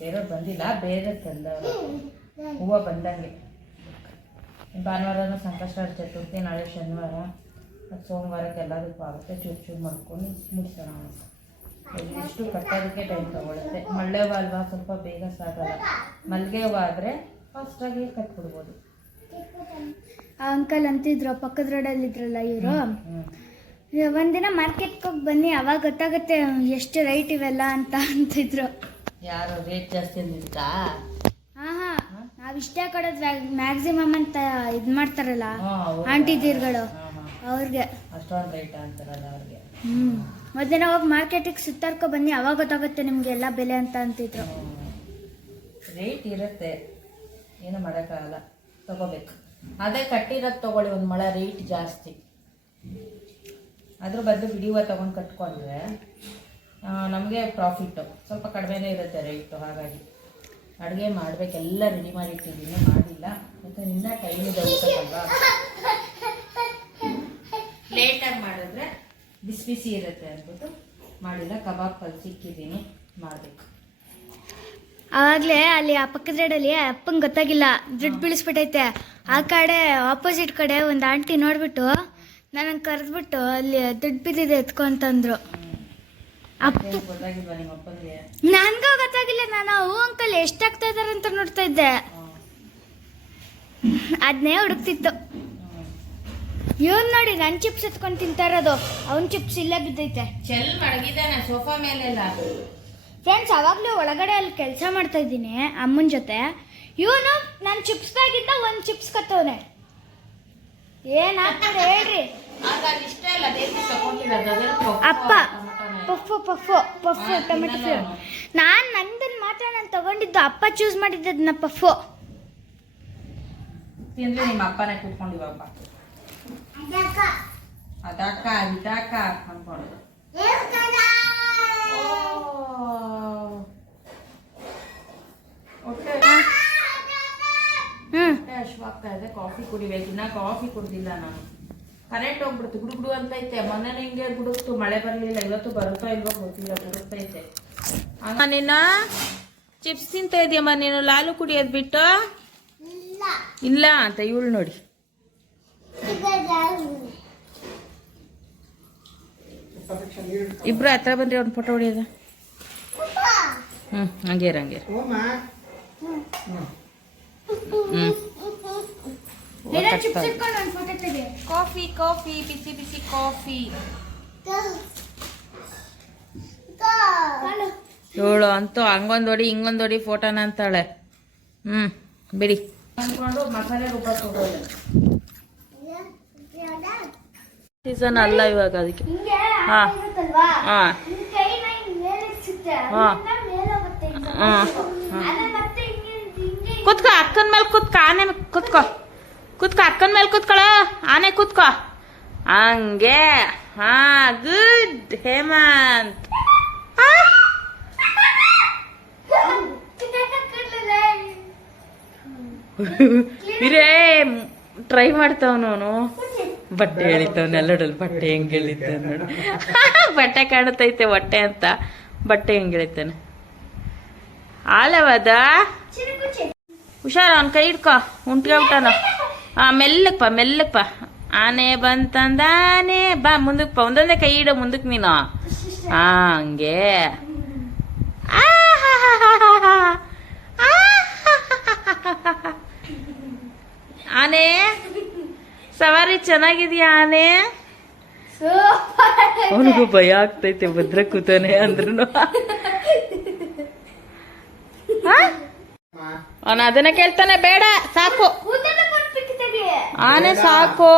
ಬೇರೆಯವ್ರು ಬಂದಿಲ್ಲ, ಬೇರೆ ತಂದವರು ಹೂವು ಬಂದಂಗೆ. ಭಾನುವಾರನೂ ಸಂಕಷ್ಟಾರ ಚತುರ್ಥಿ, ನಾಳೆ ಶನಿವಾರ ಮತ್ತು ಸೋಮವಾರಕ್ಕೆ ಎಲ್ಲದಕ್ಕೂ ಆಗುತ್ತೆ. ಚೂರು ಮಾಡ್ಕೊಂಡು ಮುಗಿಸೋಣ. ಎಷ್ಟು ಕಟ್ಟೋದಕ್ಕೆ ಟೈಮ್ ತೊಗೊಳುತ್ತೆ. ಮಳ್ಳೆ ಹೂವು ಅಲ್ವಾ, ಸ್ವಲ್ಪ ಬೇಗ ಸಾಗಲ್ಲ. ಮಲ್ಲಿಗೆ ಹೂವು ಆದರೆ ಫಾಸ್ಟಾಗಿ ಕಟ್ಬಿಡ್ಬೋದು. ಆ ಅಂಕಲ್ ಅಂತಿದ್ರು, ಪಕ್ಕದ ರೋಡಲ್ಲಿ ಇದ್ರಲ್ಲ ಇವರು, ಒಂದಿನ ಮಾರ್ಕೆಟ್ಗೆ ಹೋಗಿ ಬನ್ನಿ ಅವಾಗ ಗೊತ್ತಾಗುತ್ತೆ ಎಷ್ಟು ರೈಟ್ ಇವೆಲ್ಲ ಅಂತ ಅಂತಿದ್ರು. ಯಾರು ರೇಟ್ ಜಾಸ್ತಿ ಅಂದಿದ್ದಾ? ನಾವು ಇಷ್ಟೇ ಕೊಡೋದು ಮ್ಯಾಕ್ಸಿಮಮ್ ಅಂತ ಇದು ಮಾಡ್ತಾರಲ್ಲ ಆಂಟಿದೀರ್ಗಳು, ಅವ್ರಿಗೆ ಅಷ್ಟೊಂದು ರೇಟ್ ಅಂತಾರಲ್ಲ ಅವ್ರಿಗೆ. ಮೊದಲೇ ಹೋಗಿ ಮಾರ್ಕೆಟಿಗೆ ಸುತ್ತಾರ್ಕೊ ಬನ್ನಿ ಅವಾಗ ಗೊತ್ತಾಗುತ್ತೆ ನಿಮ್ಗೆ ಎಲ್ಲ ಬೆಲೆ ಅಂತ ಅಂತಿದ್ರು. ರೇಟ್ ಇರುತ್ತೆ, ಏನು ಮಾಡೋಕ್ಕಾಗಲ್ಲ, ತಗೋಬೇಕು. ಅದೇ ಕಟ್ಟಿರೋದು ತಗೊಳ್ಳಿ, ಒಂದು ಮೊಳ ರೇಟ್ ಜಾಸ್ತಿ. ಅದ್ರ ಬದಲು ಬಿಡಿ ತಗೊಂಡು ಕಟ್ಕೊಂಡ್ರೆ ನಮಗೆ ಪ್ರಾಫಿಟ್ಟು ಸ್ವಲ್ಪ ಕಡಿಮೆನೇ ಇರುತ್ತೆ ರೇಟು. ಹಾಗಾಗಿ ಅಡುಗೆ ಮಾಡಬೇಕೆಲ್ಲ ರೆಡಿ ಮಾಡಿಟ್ಟಿದ್ದೀನಿ, ಮಾಡಿಲ್ಲ. ಮತ್ತು ಇನ್ನೂ ಟೈಮ್ ಇದೆ ಊಟಕ್ಕಲ್ವಾ, ಲೇಟಾಗಿ ಮಾಡಿದ್ರೆ ಬಿಸಿ ಬಿಸಿ ಇರುತ್ತೆ ಅಂದ್ಬಿಟ್ಟು ಮಾಡಿಲ್ಲ. ಕಬಾಬ್ ಕಲಿಸಿಕ್ಕಿದ್ದೀನಿ, ಮಾಡಬೇಕು. ಆವಾಗಲೇ ಅಲ್ಲಿ ಆ ಪಕ್ಕದ ರೋಡಲ್ಲಿ ಅಪ್ಪಂಗೆ ಗೊತ್ತಾಗಿಲ್ಲ, ದುಡ್ಡು ಬೀಳಿಸ್ಬಿಟ್ಟೈತೆ. ಆ ಕಡೆ ಆಪೋಸಿಟ್ ಕಡೆ ಒಂದು ಆಂಟಿ ನೋಡ್ಬಿಟ್ಟು ನನಗೆ ಕರೆದ್ಬಿಟ್ಟು ಅಲ್ಲಿ ದುಡ್ಡು ಬಿದ್ದಿದೆ ಎತ್ಕೊಂತಂದ್ರು. ನನ್ಗೂ ಗೊತ್ತಾಗಿಲ್ಲ, ನಾನು ಹೂ ಅಂಕಲ್ ಎಷ್ಟಾಗ್ತಾ ಇದಾರೆ ಅಂತ ನೋಡ್ತಾ ಇದ್ದೆ, ಅದನ್ನೇ ಹುಡುಕ್ತಿತ್ತು. ಇವನ್ ನೋಡಿ ನನ್ ಚಿಪ್ಸ್ ಎತ್ಕೊಂಡು ತಿಂತಾ ಇರೋದು. ಅವನ್ ಚಿಪ್ಸ್ ಇಲ್ಲೇ ಬಿದ್ದೈತೆ. ಚೆಲ್ ಮಡಗಿದ್ದಾನೆ ಸೋಫಾ ಮೇಲೆಲ್ಲ. ಫ್ರೆಂಡ್ಸ್, ಅವಾಗ್ಲೂ ಒಳಗಡೆ ಅಲ್ಲಿ ಕೆಲಸ ಮಾಡ್ತಾ ಇದ್ದೀನಿ ಅಮ್ಮನ ಜೊತೆ. ಇವನು ನನ್ನ ಚಿಪ್ಸ್ ಬ್ಯಾಗಿಂದ ಒಂದು ಚಿಪ್ಸ್ ಕತ್ತವನೆ. ಏನಾಗ್ತದೆ ಹೇಳ್ರಿ ಅಪ್ಪ? ಪಫ್ಫು ಪಫ್ಫು ಪಫ್ಫು ಟೊಮೆಟೊ ಫ್ಲೇವರ್. ನಂದನ್ ಮಾತ್ರ ನಾನು ತಗೊಂಡಿದ್ದು, ಅಪ್ಪ ಚೂಸ್ ಮಾಡಿದ್ದನ್ನ ಪಫ್ಫು. ತಿಂದ್ರೆ ನಿಮ್ಮ ಅಪ್ಪನೇ ಕೂತ್ಕೊಂಡಿವಪ್ಪ. ಅದಕ್ಕ ಇದಕ್ಕ ಅನ್ಕೊಂಡು ಹೊಟ್ಟೆ ಹಶ್ವಾಗ್ತಾ ಇದೆ. ಕಾಫಿ ಕುಡಿಬೇಕು. ಇನ್ನ ಕಾಫಿ ಕುಡ್ದಿಲ್ಲ ನಾನು. ಕರೆಂಟ್ ಹೋಗ್ಬಿಡ್ತು, ಗುಡುಗುಡು ಅಂತ ಐತೆ. ಮೊನ್ನೆ ಹಿಂಗೆ ಗುಡುಗ್ತು, ಮಳೆ ಬರ್ಲಿಲ್ಲ. ಇವತ್ತು ಬರುತ್ತಾ ಇಲ್ವೋ ಗೊತ್ತಿಲ್ಲ, ಗುಡುಗ್ತೈತೆ. ನೀನು ಚಿಪ್ಸ್ ತಿಂತ ಇದೆಯಮ್ಮ ನೀನು. ಲಾಲು ಕುಡಿಯೋದ್ ಬಿಟ್ಟು ಇಲ್ಲ ಅಂತ ಇವಳು ನೋಡಿ. ಇಬ್ರು ಹತ್ರ ಬಂದ್ರೆ ಒಂದು ಫೋಟೋ ಹೊಡಿಯೋದ. ಹಂಗೇರ ಹಂಗೇರ. ಕಾಫಿ ಕಾಫಿ ಬಿಸಿ ಬಿಸಿ ಕಾಫಿ. ಇವಳು ಅಂತೂ ಹಂಗೊಂದೊಡಿ ಹಿಂಗೊಂದೊಡಿ ಫೋಟೋನ ಅಂತಾಳೆ. ಬಿಡಿ ಅಂದ್ಕೊಂಡು ಮಸಾಲೆ ರುಬ್ಬಕ್ಕೆ ಹೋಗೋದು. ಸೀಸನ್ ಅಲ್ಲ ಇವಾಗ, ಅದಕ್ಕೆ. ಕುತ್ಕೋ ಅಕ್ಕನ ಮೇಲೆ ಕುತ್ಕೋ. ಆನೆ ಕುತ್ಕೋ ಕುತ್ಕೋ ಅಕ್ಕನ ಮೇಲೆ ಕುತ್ಕೊಳ. ಆನೆ ಕುತ್ಕೋ ಹಂಗೆ. ಗುಡ್ ಹೇಮಂತ್. ಇರೇ ಟ್ರೈ ಮಾಡ್ತಾವನು. ಬಟ್ಟೆ ಎಳಿತಾವನೆ ಎಲ್ಲಡಲ್. ಬಟ್ಟೆ ಹೆಂಗೆ ಎಳಿತಾನೆ ನೋಡು. ಬಟ್ಟೆ ಕಾಣತೈತೆ ಹೊಟ್ಟೆ ಅಂತ. ಬಟ್ಟೆ ಹೆಂಗೆ ಎಳಿತಾನೆ. ಆಲವಾದ ಹುಷಾರ, ಅವ್ನ ಕೈ ಹಿಡ್ಕೊ. ಉಂಟ್ಕೊಬಿಟ್ಟಾನ. ಮೆಲ್ಲಕ್ ಮೆಲ್ಲಕ್ ಆನೆ ಬಂತಂದ. ಆನೆ ಬಾ ಮುಂದಕ್ಕೆ ಒಂದೊಂದೇ ಕೈ ಇಡು ಮುಂದಕ್ಕೆ ನೀನು. ಹಂಗೆ. ಆನೆ ಸವಾರಿ ಚೆನ್ನಾಗಿದ್ಯಾ ಆನೆ? ಅವನಿಗೂ ಭಯ ಆಗ್ತೈತೆ ಭದ್ರ ಕೂತಾನೆ ಅಂದ್ರು. ಅವನ ಅದನ್ನ ಕೇಳ್ತಾನೆ. ಬೇಡ ಸಾಕು ಆನೆ ಸಾಕು.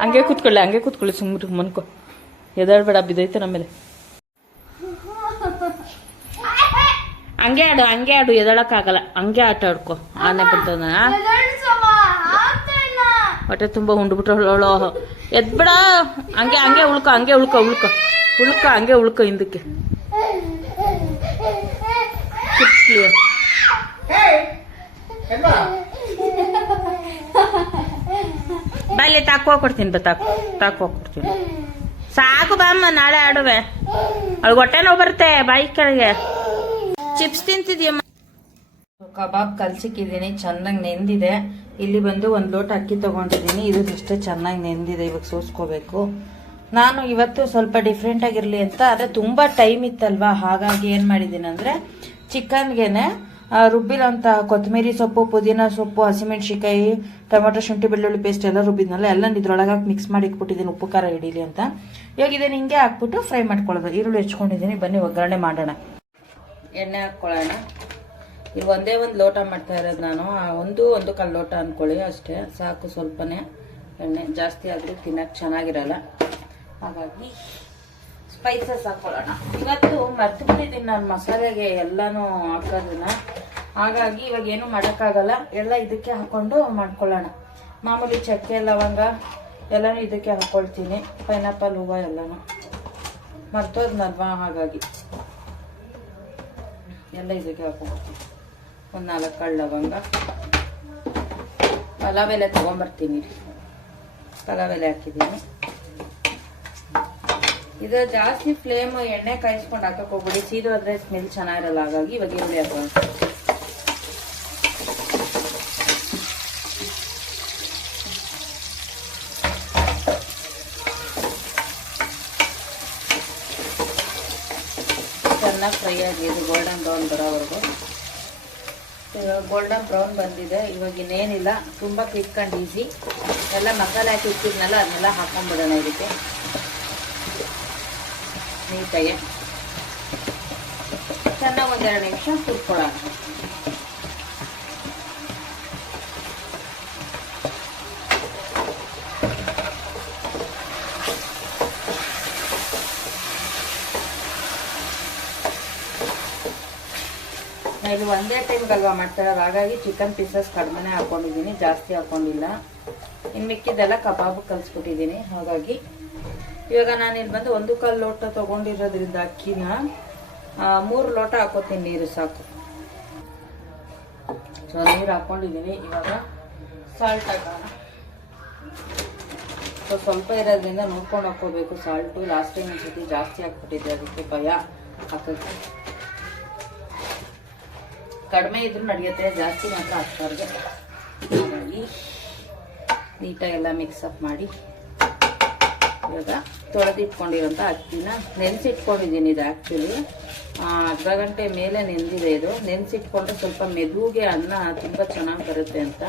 ಹಂಗೆ ಕೂತ್ಕೊಳ್ಳಿ ಸುಮ್ಮನೆ ಮನ್ಕೋ. ಎದಾಡ್ಬೇಡ, ಬಿದ್ದೈತೆ ನಮ್ಮೇಲೆ. ಹಂಗೆ ಆಡು ಎದಳಕ್ಕಾಗಲ್ಲ. ಹಂಗೆ ಆಟ ಆಡ್ಕೊ. ಆನೆ ಬಂತದ ಹೊಟ್ಟೆ ತುಂಬ ಉಂಡ್ಬಿಟ್ರವಳು. ಎದ್ಬಿಡ. ಹಂಗೆ ಉಳ್ಕೊ ಹಿಂದಕ್ಕೆ. ಬಾಯ್ಲೆ ತಾಕೋಕೊಡ್ತೀನಿ. ತಾಕೋಕೊಡ್ತೀನಿ. ಸಾಕು ಬಾಮ್ಮ, ನಾಳೆ ಆಡುವೆ. ಅವಳಿಗೆ ಹೊಟ್ಟೆ ನೋವು ಬರುತ್ತೆ ಬಾಯಿ ಕೆಳಗೆ. ಚಿಪ್ಸ್ ತಿಂತಿದ್ಯಮ್ಮ? ಕಬಾಬ್ ಕಲ್ಸಿಕ್ಕಿದ್ದೀನಿ, ಚೆನ್ನಾಗಿ ನೆಂದಿದೆ. ಇಲ್ಲಿ ಬಂದು 1 ಲೋಟ ಅಕ್ಕಿ ತಗೊಂಡಿದ್ದೀನಿ. ಇದು ಅಷ್ಟೇ ಚೆನ್ನಾಗಿ ನೆಂದಿದೆ. ಇವಾಗ ಸೋಸ್ಕೋಬೇಕು. ನಾನು ಇವತ್ತು ಸ್ವಲ್ಪ ಡಿಫ್ರೆಂಟ್ ಆಗಿರ್ಲಿ ಅಂತ, ಅದೇ ತುಂಬಾ ಟೈಮ್ ಇತ್ತಲ್ವಾ, ಹಾಗಾಗಿ ಏನ್ ಮಾಡಿದ್ದೀನಿ ಅಂದ್ರೆ ಚಿಕನ್ಗೆನೆ ರುಬ್ಬಿರೋಂಥ ಕೊತ್ತಂಬರಿ ಸೊಪ್ಪು, ಪುದೀನ ಸೊಪ್ಪು, ಹಸಿಮೆಣಸಿಕಾಯಿ, ಟೊಮೆಟೊ, ಶುಂಠಿ, ಬೆಳ್ಳುಳ್ಳಿ ಪೇಸ್ಟ್ ಎಲ್ಲ ರುಬ್ಬಿದ್ನಲ್ಲ, ಎಲ್ಲ ಇದ್ರೊಳಗೆ ಮಿಕ್ಸ್ ಮಾಡಿ ಇಟ್ಬಿಟ್ಟಿದ್ದೀನಿ ಉಪ್ಪು ಖಾರ ಹಿಡೀಲಿ ಅಂತ. ಇವಾಗ ಇದನ್ನ ಹಿಂಗೆ ಹಾಕ್ಬಿಟ್ಟು ಫ್ರೈ ಮಾಡ್ಕೊಳ್ಳೋದು. ಈರುಳ್ಳಿ ಹೆಚ್ಕೊಂಡಿದ್ದೀನಿ. ಬನ್ನಿ ಒಗ್ಗರಣೆ ಮಾಡೋಣ. ಎಣ್ಣೆ ಹಾಕ್ಕೊಳ್ಳೋಣ. ಈಗ ಒಂದೇ 1 ಲೋಟ ಮಾಡ್ತಾ ಇರೋದು ನಾನು. 1.25 ಲೋಟ ಅಂದ್ಕೊಳ್ಳಿ ಅಷ್ಟೇ ಸಾಕು. ಸ್ವಲ್ಪನೇ ಎಣ್ಣೆ, ಜಾಸ್ತಿ ಆದರೂ ತಿನ್ನಕ್ಕೆ ಚೆನ್ನಾಗಿರಲ್ಲ. ಹಾಗಾಗಿ ಸ್ಪೈಸಸ್ ಹಾಕ್ಕೊಳ್ಳೋಣ. ಇವತ್ತು ಮರ್ತು ಬಿಟ್ಟಿದ್ದೀನಿ ನಾನು ಮಸಾಲೆಗೆ ಎಲ್ಲಾನು ಹಾಕೋದನ್ನ. ಹಾಗಾಗಿ ಇವಾಗ ಏನು ಮಾಡೋಕ್ಕಾಗಲ್ಲ. ಎಲ್ಲ ಇದಕ್ಕೆ ಹಾಕೊಂಡು ಮಾಡ್ಕೊಳ್ಳೋಣ. ಮಾಮೂಲಿ ಚಕ್ಕೆ, ಲವಂಗ ಎಲ್ಲನೂ ಇದಕ್ಕೆ ಹಾಕ್ಕೊಳ್ತೀನಿ. ಪೈನಾಪಲ್ ಹೂವು ಎಲ್ಲನೂ ಮರ್ತೋದ್ನಲ್ವಾ, ಹಾಗಾಗಿ ಎಲ್ಲ ಇದಕ್ಕೆ ಹಾಕೊಂಡ್ಬಿಡ್ತೀನಿ. 1 4 ಕಾಳು ಲವಂಗ. ಪಲಾವ್ ಎಲೆ ತೊಗೊಂಬರ್ತೀನಿ. ಪಲಾವ್ ಎಲೆ ಹಾಕಿದ್ದೀನಿ. ಇದು ಜಾಸ್ತಿ ಫ್ಲೇಮ್ ಎಣ್ಣೆ ಕಾಯಿಸ್ಕೊಂಡು ಹಾಕಕ್ಕೆ ಹೋಗ್ಬಿಡಿ, ಸೀದೋದ್ರೆ ಸ್ಮೆಲ್ ಚೆನ್ನಾಗಿರಲ್ಲ. ಹಾಗಾಗಿ ಇವಾಗ ಈರುಳ್ಳಿ ಹಾಕೋಣ. ಚೆನ್ನಾಗಿ ಫ್ರೈ ಆಗಿದೆ, ಗೋಲ್ಡನ್ ಬ್ರೌನ್ ಬರೋವರೆಗೂ. ಇವಾಗ ಗೋಲ್ಡನ್ ಬ್ರೌನ್ ಬಂದಿದೆ. ಇವಾಗ ಇನ್ನೇನಿಲ್ಲ, ತುಂಬ ಕ್ವಿಕ್ ಆ್ಯಂಡ್ ಈಸಿ. ಎಲ್ಲ ಮಸಾಲೆ ಹಾಕಿ ಇಟ್ಟಿದ್ನಲ್ಲ ಅದನ್ನೆಲ್ಲ ಹಾಕೊಂಡ್ಬಿಡೋಣ ಇದಕ್ಕೆ ನೀಟಾಗಿ. ಚೆನ್ನಾಗಿ 1-2 ನಿಮಿಷ ಹುರ್ಕೊಳ್ಳೋಣ. ಇದು ಒಂದೇ ಟೈಮ್ಗಲ್ವಾ ಮಾಡ್ತಾರೆ, ಹಾಗಾಗಿ ಚಿಕನ್ ಪೀಸಸ್ ಕಡಿಮೆನೇ ಹಾಕೊಂಡಿದ್ದೀನಿ, ಜಾಸ್ತಿ ಹಾಕೊಂಡಿಲ್ಲ. ಇನ್ನು ಮಿಕ್ಕಿದ್ದೆಲ್ಲ ಕಬಾಬ್ ಕಲಿಸ್ಬಿಟ್ಟಿದ್ದೀನಿ. ಹಾಗಾಗಿ ಇವಾಗ ನಾನು ಇಲ್ಲಿ ಬಂದು 1/4 ಲೋಟ ತೊಗೊಂಡಿರೋದ್ರಿಂದ ಅಕ್ಕಿನ 3 ಲೋಟ ಹಾಕೋತೀನಿ, ನೀರು ಸಾಕು. ಸೊ ನೀರು ಹಾಕೊಂಡಿದ್ದೀನಿ. ಇವಾಗ ಸಾಲ್ಟ್ ಹಾಕೋಣ. ಸೊ ಸ್ವಲ್ಪ ಇರೋದ್ರಿಂದ ನೋಡ್ಕೊಂಡು ಹಾಕೋಬೇಕು ಸಾಲ್ಟು. ಲಾಸ್ಟ್ ಟೈಮ್ ಒಂದ್ಸತಿ ಜಾಸ್ತಿ ಹಾಕ್ಬಿಟ್ಟಿದ್ದೆ, ಅದಕ್ಕೆ ಭಯ ಹಾಕೋಕ್ಕೆ. ಕಡಿಮೆ ಇದ್ರೂ ನಡೆಯುತ್ತೆ, ಜಾಸ್ತಿ ಮಾತ್ರ ಹಾಕ್ಬಾರ್ದು. ಹಾಗಾಗಿ ನೀಟಾಗೆಲ್ಲ ಮಿಕ್ಸಪ್ ಮಾಡಿ ಇವಾಗ ತೊಳೆದಿಟ್ಕೊಂಡಿರೋಂಥ ಅಕ್ಕಿನ ನೆನೆಸಿಟ್ಕೊಂಡಿದ್ದೀನಿ. ಇದು ಆ್ಯಕ್ಚುಲಿ ಅರ್ಧ ಗಂಟೆ ಮೇಲೆ ನೆನೆದಿದೆ. ಇದು ನೆನೆಸಿಟ್ಕೊಂಡ್ರೆ ಸ್ವಲ್ಪ ಮೆದುಗೆ ಅನ್ನ ತುಂಬ ಚೆನ್ನಾಗಿ ಬರುತ್ತೆ ಅಂತ.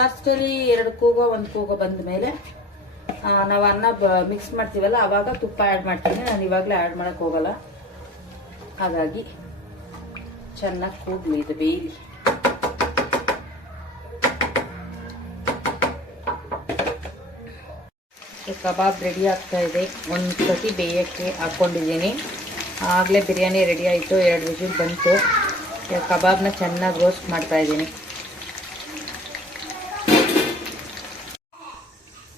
ಲಾಸ್ಟಲ್ಲಿ 2 ಕೂಗೋ 1 ಕೂಗೋ ಬಂದ ಮೇಲೆ ನಾವು ಅನ್ನ ಮಿಕ್ಸ್ ಮಾಡ್ತೀವಲ್ಲ ಆವಾಗ ತುಪ್ಪ ಆ್ಯಡ್ ಮಾಡ್ತೀನಿ. ನಾನು ಇವಾಗಲೇ ಆ್ಯಡ್ ಮಾಡೋಕ್ಕೆ ಹೋಗಲ್ಲ. ಹಾಗಾಗಿ ಚೆನ್ನಾಗಿ ಕೂದಲಿ ಇದು ಬೇಯ್ಲಿ. ಕಬಾಬ್ ರೆಡಿ ಆಗ್ತಾ ಇದೆ. 1 ಸತಿ ಬೇಯಕ್ಕೆ ಹಾಕ್ಕೊಂಡಿದ್ದೀನಿ. ಆಗಲೇ ಬಿರಿಯಾನಿ ರೆಡಿ ಆಯಿತು, 2 ವಿಸಿಲ್ ಬಂತು. ಕಬಾಬ್ನ ಚೆನ್ನಾಗಿ ರೋಸ್ಟ್ ಮಾಡ್ತಾ ಇದ್ದೀನಿ.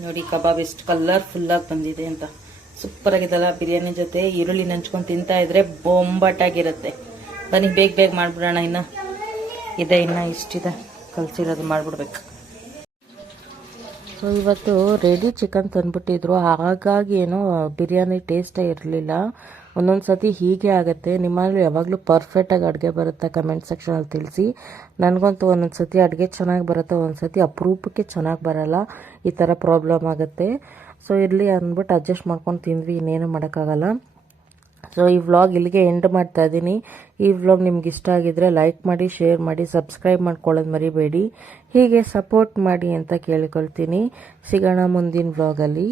ನೋಡಿ ಕಬಾಬ್ ಎಷ್ಟು ಕಲರ್ಫುಲ್ಲಾಗಿ ಬಂದಿದೆ ಅಂತ. ಸೂಪರಾಗಿದೆಲ್ಲ. ಬಿರಿಯಾನಿ ಜೊತೆ ಈರುಳ್ಳಿ ನಂಚ್ಕೊಂಡು ತಿಂತಾ ಇದ್ರೆ ಬೊಂಬಾಟಾಗಿರುತ್ತೆ. ಬನ್ನಿ ಬೇಗ ಮಾಡಿಬಿಡೋಣ. ಇನ್ನು ಇಷ್ಟಿದೆ ಕಲಿಸಿರೋದು ಮಾಡಿಬಿಡ್ಬೇಕು. ಸೊ ಇವತ್ತು ರೆಡಿ ಚಿಕನ್ ತಂದುಬಿಟ್ಟಿದ್ರು, ಹಾಗಾಗಿ ಏನೋ ಬಿರಿಯಾನಿ ಟೇಸ್ಟೇ ಇರಲಿಲ್ಲ. ಒಂದೊಂದು ಸತಿ ಹೀಗೆ ಆಗುತ್ತೆ. ನಿಮ್ಮಲ್ಲಿ ಯಾವಾಗಲೂ ಪರ್ಫೆಕ್ಟಾಗಿ ಅಡುಗೆ ಬರುತ್ತಾ ಕಮೆಂಟ್ ಸೆಕ್ಷನಲ್ಲಿ ತಿಳಿಸಿ. ನನಗಂತೂ ಒಂದೊಂದು ಸತಿ ಅಡುಗೆ ಚೆನ್ನಾಗಿ ಬರುತ್ತೆ, ಒಂದು ಸತಿ ಅಪರೂಪಕ್ಕೆ ಚೆನ್ನಾಗಿ ಬರೋಲ್ಲ. ಈ ಥರ ಪ್ರಾಬ್ಲಮ್ ಆಗುತ್ತೆ. ಸೊ ಇರಲಿ ಅಂದ್ಬಿಟ್ಟು ಅಡ್ಜಸ್ಟ್ ಮಾಡ್ಕೊಂಡು ತಿಂದ್ವಿ, ಇನ್ನೇನು ಮಾಡೋಕ್ಕಾಗಲ್ಲ. ಸೊ ಈ ವ್ಲಾಗ್ ಇಲ್ಲಿಗೆ ಎಂಡ್ ಮಾಡ್ತಾ ಇದ್ದೀನಿ. ಈ ವ್ಲಾಗ್ ನಿಮ್ಗೆ ಇಷ್ಟ ಆಗಿದ್ರೆ ಲೈಕ್ ಮಾಡಿ, ಶೇರ್ ಮಾಡಿ, ಸಬ್ಸ್ಕ್ರೈಬ್ ಮಾಡ್ಕೊಳ್ಳೋದು ಮರಿಬೇಡಿ. ಹೀಗೆ ಸಪೋರ್ಟ್ ಮಾಡಿ ಅಂತ ಕೇಳ್ಕೊಳ್ತೀನಿ. ಸಿಗೋಣ ಮುಂದಿನ ವ್ಲಾಗಲ್ಲಿ.